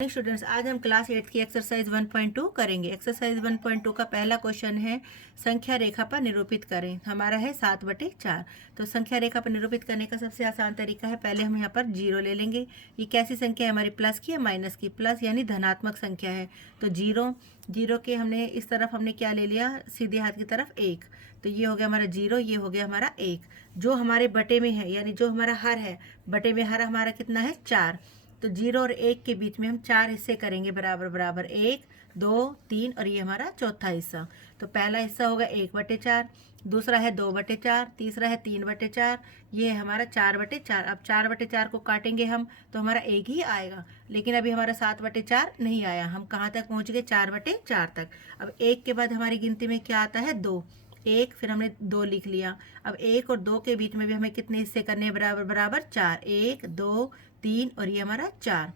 Students, आज हम class 8 की एक्सरसाइज 1.2 करेंगे। एक्सरसाइज 1.2 का पहला क्वेश्चन है संख्या रेखा पर निरूपित करें। हमारा है 7/4। तो संख्या रेखा पर निरूपित करने का सबसे आसान तरीका है, पहले हम यहाँ पर 0 ले लेंगे। ये कैसी संख्या है हमारी, प्लस की या माइनस की? प्लस यानी धनात्मक संख्या है। तो 0 के हमने इस तरफ हमने क्या ले लिया, सीधे हाथ की तरफ 1। तो ये हो गया हमारा 0, ये हो गया हमारा 1। जो हमारे बटे में है यानी जो हमारा हर है, बटे में हर हमारा कितना है, 4। तो 0 और 1 के बीच में हम 4 हिस्से करेंगे बराबर बराबर, 1 2 3 और ये हमारा चौथा हिस्सा। तो पहला हिस्सा होगा 1/4, दूसरा है 2/4, तीसरा है 3/4, ये है हमारा 4/4। अब 4/4 को काटेंगे हम तो हमारा 1 ही आएगा, लेकिन अभी हमारा 7/4 नहीं आया। हम कहाँ तक पहुँच गए, 4/4 तक। अब 1 के बाद हमारी गिनती में क्या आता है, 2। 1 फिर हमने 2 लिख लिया। अब 1 और 2 के बीच में भी हमें कितने हिस्से करने हैं, बराबर बराबर 4, 1 2 3 और ये हमारा 4।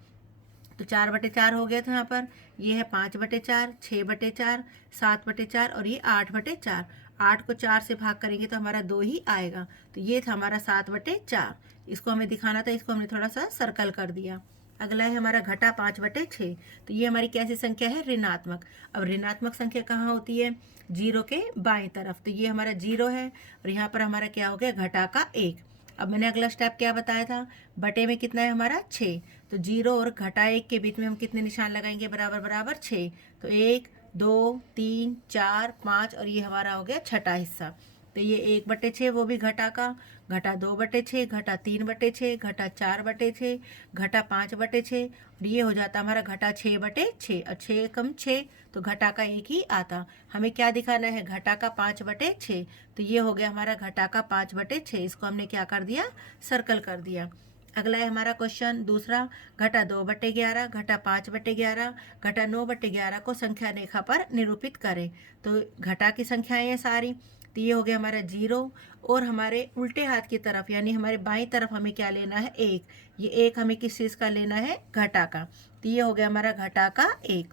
तो 4/4 हो गया था यहाँ पर। ये है 5/4, 6/4, 7/4 और ये 8/4। 8 को 4 से भाग करेंगे तो हमारा 2 ही आएगा। तो ये था हमारा 7/4। इसको हमें दिखाना था, इसको हमने थोड़ा सा सर्कल कर दिया। अगला है हमारा घटा 5/6। तो ये हमारी कैसी संख्या है, ऋणात्मक। अब ऋणात्मक संख्या कहाँ होती है, 0 के बाएं तरफ। तो ये हमारा 0 है और यहाँ पर हमारा क्या हो गया, घटा का 1। अब मैंने अगला स्टेप क्या बताया था, बटे में कितना है हमारा, 6। तो 0 और घटा 1 के बीच में हम कितने निशान लगाएंगे, बराबर बराबर 6। तो 1 2 3 4 5 और ये हमारा हो गया छठा हिस्सा। तो ये 1/6 वो भी घटा का, घटा 2/6, घटा 3/6, घटा 4/6, घटा 5/6 और ये हो जाता हमारा घटा 6/6। और 6 कम 6 तो घटा का 1 ही आता। हमें क्या दिखाना है, घटा का 5/6। तो ये हो गया हमारा घटा का 5/6। इसको हमने क्या कर दिया, सर्कल कर दिया। अगला है हमारा क्वेश्चन दूसरा, घटा 2/11, घटा 5/11, घटा 9/11 को संख्या रेखा पर निरूपित करें। तो घटा की संख्याएं हैं सारी। तो ये हो गया हमारा 0 और हमारे उल्टे हाथ की तरफ यानी हमारे बाईं तरफ हमें क्या लेना है, 1। ये 1 हमें किस चीज़ का लेना है, घटा का। तो ये हो गया हमारा घटा का 1।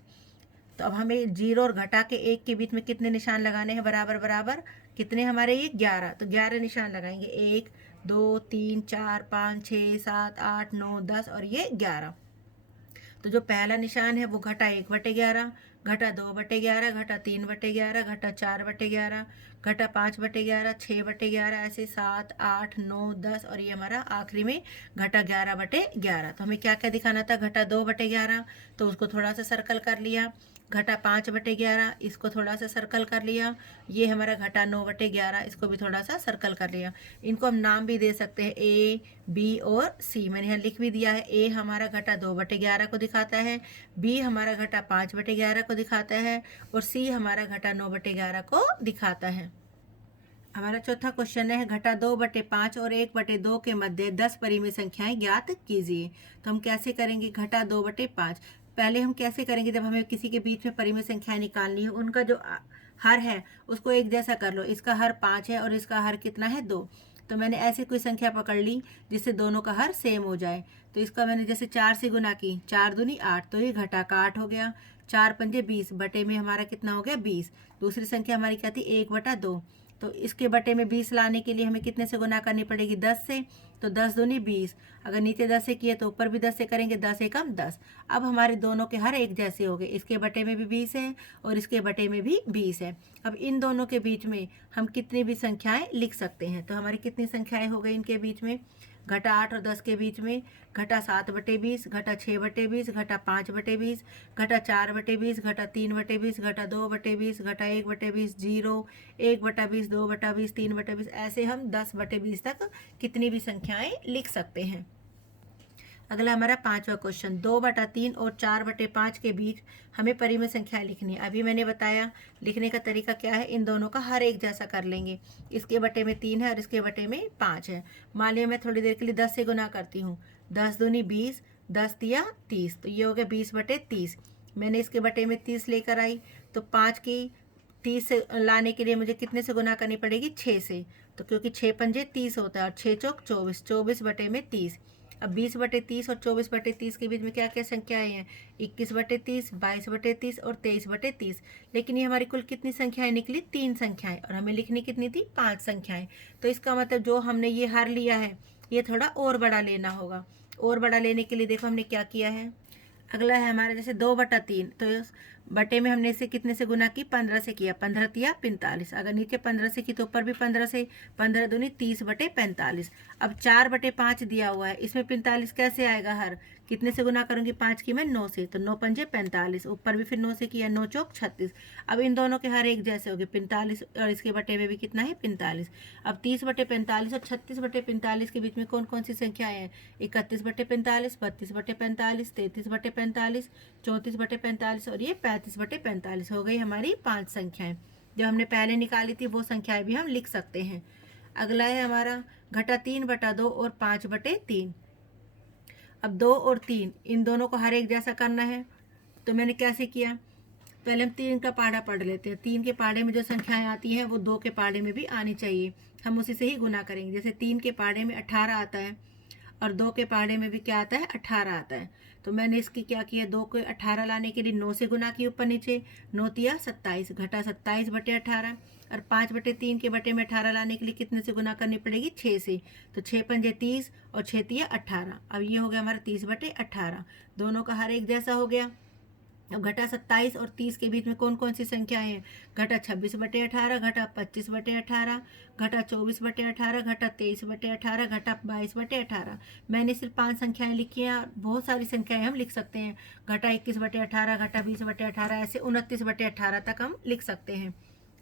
तो अब हमें 0 और घटा के 1 के बीच में कितने निशान लगाने हैं, बराबर बराबर कितने हमारे, ये 11। तो 11 निशान लगाएंगे, 1 2 3 4 5 6 7 8 9 10 और ये 11। तो जो पहला निशान है वो घटा 1/11, घटा 2/11, घटा 3/11, घटा 4/11, घटा 5/11, 6/11, ऐसे 7 8 9 10 और ये हमारा आखिरी में घटा 11/11। तो हमें क्या क्या दिखाना था, घटा 2/11 तो उसको थोड़ा सा सर्कल कर लिया, घटा 5/11 इसको थोड़ा सा सर्कल कर लिया, ये हमारा घटा 9/11 इसको भी थोड़ा सा सर्कल कर लिया। इनको हम नाम भी दे सकते हैं, ए बी और सी। मैंने यहाँ लिख भी दिया है, ए हमारा घटा 2/11 को दिखाता है, बी हमारा घटा 5/11 को दिखाता है और सी हमारा घटा 9/11 को दिखाता है। हमारा चौथा क्वेश्चन है, घटा 2/5 और 1/2 के मध्य 10 परिमेय संख्याएं ज्ञात कीजिए। तो हम कैसे करेंगे, घटा 2/5 पहले हम कैसे करेंगे, जब हमें किसी के बीच में परिमेय संख्याएं निकालनी है, उनका जो हर है उसको एक जैसा कर लो। इसका हर 5 है और इसका हर कितना है, 2। तो मैंने ऐसी कोई संख्या पकड़ ली जिससे दोनों का हर सेम हो जाए। तो इसका मैंने जैसे 4 से गुना की, 4 दूनी 8, तो ये घटा का 8 हो गया। 4 पंजे 20, बटे में हमारा कितना हो गया, 20। दूसरी संख्या हमारी क्या थी, 1/2। तो इसके बटे में 20 लाने के लिए हमें कितने से गुना करनी पड़ेगी, 10 से। तो 10 दूनी 20, अगर नीचे 10 से किए तो ऊपर भी 10 से करेंगे, 10 एकम 10। अब हमारे दोनों के हर एक जैसे हो गए, इसके बटे में भी 20 है और इसके बटे में भी 20 है। अब इन दोनों के बीच में हम कितनी भी संख्याएं लिख सकते हैं। तो हमारी कितनी संख्याएं हो गई इनके बीच में, घटा 8 और 10 के बीच में, घटा 7/20, घटा 6/20, घटा 5/20, घटा 4/20, घटा 3/20, घटा 2/20, घटा 1/20, 0, 1/20, 2/20, 3/20, ऐसे हम 10/20 तक कितनी भी संख्याएं लिख सकते हैं। अगला हमारा पांचवा क्वेश्चन, 2/3 और 4/5 के बीच हमें परिमेय संख्या लिखनी है। अभी मैंने बताया लिखने का तरीका क्या है, इन दोनों का हर एक जैसा कर लेंगे। इसके बटे में 3 है और इसके बटे में 5 है। मान लिया मैं थोड़ी देर के लिए 10 से गुना करती हूँ, 10 दूनी 20, 10 तिया 30, तो ये हो गया 20/30। मैंने इसके बटे में 30 लेकर आई, तो 5 की 30 से लाने के लिए मुझे कितने से गुना करनी पड़ेगी, 6 से। तो क्योंकि 6 पंजे 30 होता है और 6 चौक 24, 24/30। अब 20/30 और 24/30 के बीच में क्या क्या संख्याएं हैं, 21/30, 22/30 और 23/30। लेकिन ये हमारी कुल कितनी संख्याएं निकली, 3 संख्याएं, और हमें लिखनी कितनी थी, 5 संख्याएं। तो इसका मतलब जो हमने ये हर लिया है ये थोड़ा और बड़ा लेना होगा। और बड़ा लेने के लिए देखो हमने क्या किया है, अगला है हमारा जैसे 2/3, तो इस बटे में हमने इसे कितने से गुना की, 15 से किया, 15 तिया 45। अगर नीचे 15 से की तो ऊपर भी 15 से, 15 दूनी 30/45। अब 4/5 दिया हुआ है, इसमें 45 कैसे आएगा, हर कितने से गुना करूंगी, 5 की मैं 9 से, तो 9 पंजे 45, ऊपर भी फिर 9 से किया, 9 चौक 36। अब इन दोनों के हर एक जैसे हो गए 45, और इसके बटे में भी कितना है, 45। अब 30/45 और 36/45 के बीच में कौन कौन सी संख्याएं हैं, 31/45, 32/45, 33/45, 34/45 और ये 35/45 हो गई हमारी 5 संख्याएं। जो हमने पहले निकाली थी वो संख्याएं भी हम लिख सकते हैं। अगला है हमारा घटा 3/2 और 5/3। अब 2 और 3 इन दोनों को हर एक जैसा करना है, तो मैंने कैसे किया, पहले हम 3 का पहाड़ा पढ़ लेते हैं। 3 के पहाड़े में जो संख्याएं आती हैं वो 2 के पहाड़े में भी आनी चाहिए, हम उसी से ही गुना करेंगे। जैसे 3 के पहाड़े में 18 आता है और 2 के पहाड़े में भी क्या आता है, 18 आता है। तो मैंने इसकी क्या किया, 2 को 18 लाने के लिए 9 से गुना किया ऊपर नीचे, 9 तिया 27, घटा 27/18। और 5/3 के बटे में 18 लाने के लिए कितने से गुना करनी पड़ेगी, 6 से, तो 6 पंजे 30 और 6 तिया 18। अब ये हो गया हमारा 30/18, दोनों का हर एक जैसा हो गया। अब घटा 27 और 30 के बीच में कौन कौन सी संख्याएं हैं, घटा 26/18, घटा 25/18, घटा 24/18, घटा 23/18, घटा 22/18। मैंने सिर्फ 5 संख्याएं लिखी हैं, बहुत सारी संख्याएं हम लिख सकते हैं। घटा 21/18, घटा 20/18, ऐसे 29/18 तक हम लिख सकते हैं।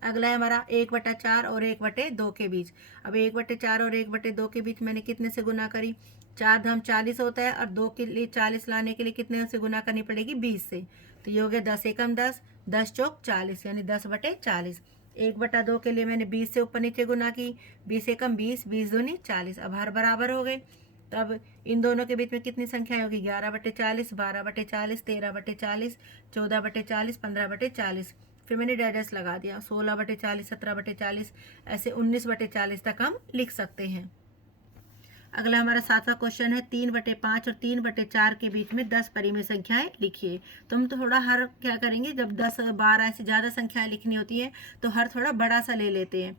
अगला है हमारा 1/4 और 1/2 के बीच। अब 1/4 और 1/2 के बीच मैंने कितने से गुना करी, 4 धाम 40 होता है, और 2 के लिए 40 लाने के लिए कितने से गुना करनी पड़ेगी, 20 से, तो ये हो गया 10 एकम 10, 10 चौक 40, यानी 10/40। 1/2 के लिए मैंने 20 से ऊपर नीचे गुना की, 20 एकम 20, 20 दूनी 40। अब हर बराबर हो गए, तो अब इन दोनों के बीच में कितनी संख्याएं होगी, 11/40, 12/40, 13/40, 14/40, 15/40। फिर मैंने डैडस लगा दिया, 16/40, 17/40, ऐसे 19/40 तक हम लिख सकते हैं। अगला हमारा 7वां क्वेश्चन है, 3/5 और 3/4 के बीच में 10 परिमेय संख्याएं लिखिए। तो हम तो थोड़ा हर क्या करेंगे, जब 10 12 ऐसे ज़्यादा संख्याएं लिखनी होती है तो हर थोड़ा बड़ा सा ले लेते हैं।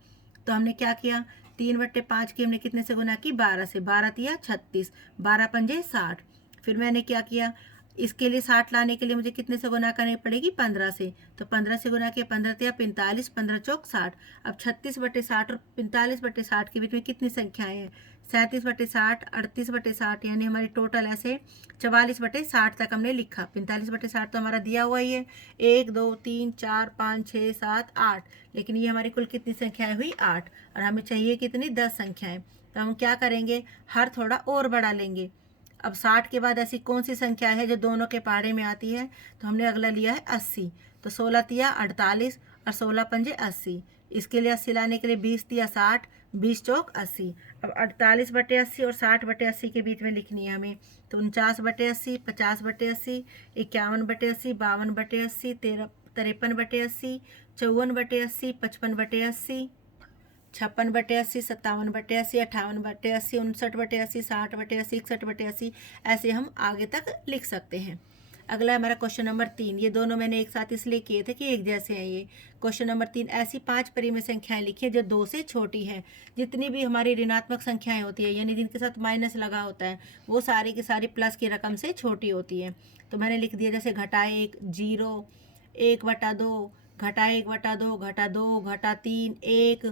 तो हमने क्या किया, 3/5 की हमने कितने से गुना की, 12 से, 12 तिया 36, 12 पंजे 60। फिर मैंने क्या किया, इसके लिए 60 लाने के लिए मुझे कितने से गुना करनी पड़ेगी, 15 से, तो 15 से गुना किया, 15 तिया 45, 15 चौक 60। अब 36/60 और 45/60 के बीच में कितनी संख्याएं हैं, 37/60, 38/60, यानी हमारी टोटल ऐसे 44/60 तक हमने लिखा। 45/60 तो हमारा दिया हुआ ही है, 1 2 3 4 5 6 7 8, लेकिन ये हमारी कुल कितनी संख्याएं हुई, 8, और हमें चाहिए कितनी, 10 संख्याएं। तो हम क्या करेंगे, हर थोड़ा और बड़ा लेंगे। अब 60 के बाद ऐसी कौन सी संख्या है जो दोनों के पहाड़े में आती है, तो हमने अगला लिया है 80, तो 16 तिया 48 और 16 पंजे 80। इसके लिए 80 लाने के लिए 20 तिया 60, 20 चौक 80। अब 48/80 और 60/80 के बीच में लिखनी है हमें, तो 49/80, 50/80, 51/80, 52/80, 53/80, 54/80, 55/80, 56/80, 57/80, 58/80, 59/80, 60/80, 61/80, ऐसे हम आगे तक लिख सकते हैं। अगला हमारा क्वेश्चन नंबर 3, ये दोनों मैंने एक साथ इसलिए किए थे कि एक जैसे हैं ये। क्वेश्चन नंबर 3, ऐसी 5 परिमेय संख्याएं लिखिए जो 2 से छोटी हैं। जितनी भी हमारी ऋणात्मक संख्याएं होती है, यानी जिनके साथ माइनस लगा होता है, वो सारी की सारी प्लस की रकम से छोटी होती है। तो मैंने लिख दिया, जैसे घटा 1 0, 1/2, घटा 1/2, घटा 2, घटा 3 1,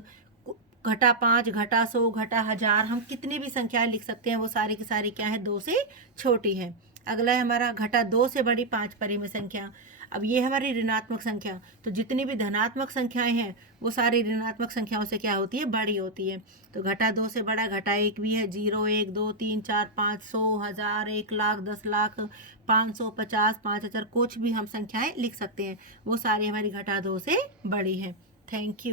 घटा 5, घटा 100, घटा 1000, हम कितनी भी संख्याएं लिख सकते हैं, वो सारी की सारी क्या है, 2 से छोटी है। अगला है हमारा घटा 2 से बड़ी 5 परिमेय संख्या। अब ये हमारी ऋणात्मक संख्या, तो जितनी भी धनात्मक संख्याएं हैं वो सारी ऋणात्मक संख्याओं से क्या होती है, बड़ी होती है। तो घटा 2 से बड़ा घटा 1 भी है, 0 1 2 3 4 5 100 1000 1 लाख 10 लाख 500 50 5000, कुछ भी हम संख्याएं लिख सकते हैं, वो सारी हमारी घटा 2 से बड़ी हैं। Thank you.